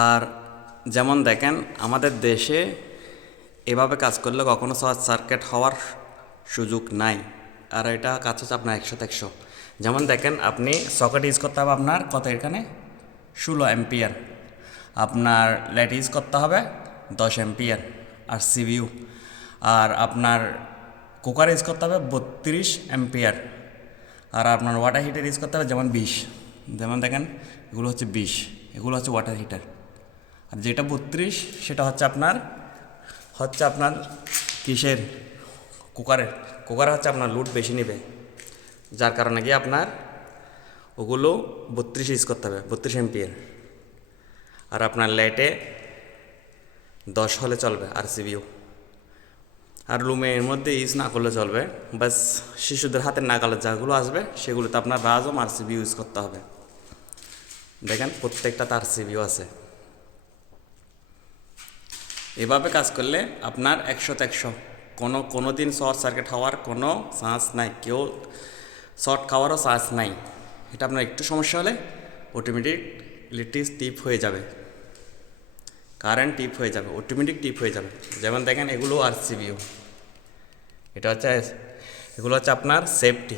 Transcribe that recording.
আর যেমন দেখেন আমাদের দেশে এভাবে কাজ করলে কখনো শর্ট সার্কিট হওয়ার সুযোগ নাই। আর এটা কাজ হচ্ছে আপনার 100-100। যেমন দেখেন আপনি সকেট ইউজ করতে হবে আপনার কত এখানে 16 অ্যাম্পিয়ার, আপনার লাইট ইউজ করতে হবে 10 অ্যাম্পিয়ার আর সিবিইউ, আর আপনার কুকার ইউজ করতে হবে 32 অ্যাম্পিয়ার, আর আপনার ওয়াটার হিটার ইউজ করতে হবে যেমন 20। যেমন দেখেন এগুলো হচ্ছে 20, এগুলো হচ্ছে ওয়াটার হিটার। আর যেটা 32 সেটা হচ্ছে আপনার কিসের কুকারে হচ্ছে আপনার লোড বেশি নেবে, যার কারণে গিয়ে আপনার ওগুলো 32 ইউজ করতে হবে, 32 অ্যাম্পিয়ার। আর আপনার লাইটে 10 হলে চলবে আর সিবিইউ। আর রুমের মধ্যে ইউজ না করলে চলবে, বাস শিশুদের হাতের নাগালে যেগুলো আসবে সেগুলোতে আপনার রাজম আর সিবিইউ ইউজ করতে হবে। দেখেন প্রত্যেকটা তার সিবিইউ আছে। এভাবে কাজ করলে আপনার 100-100, কোনো দিন শর্ট সার্কিট হওয়ার কোনো চান্স নাই, কেউ শর্ট খাওয়ারও চান্স নাই। এটা আপনার একটু সমস্যা হলে অটোমেটিক ইলেকট্রিক টিপ হয়ে যাবে, কারেন্ট টিপ হয়ে যাবে, অটোমেটিক টিপ হয়ে যাবে। যেমন দেখেন এগুলো আর সিবিইউ, এগুলো হচ্ছে আপনার সেফটি।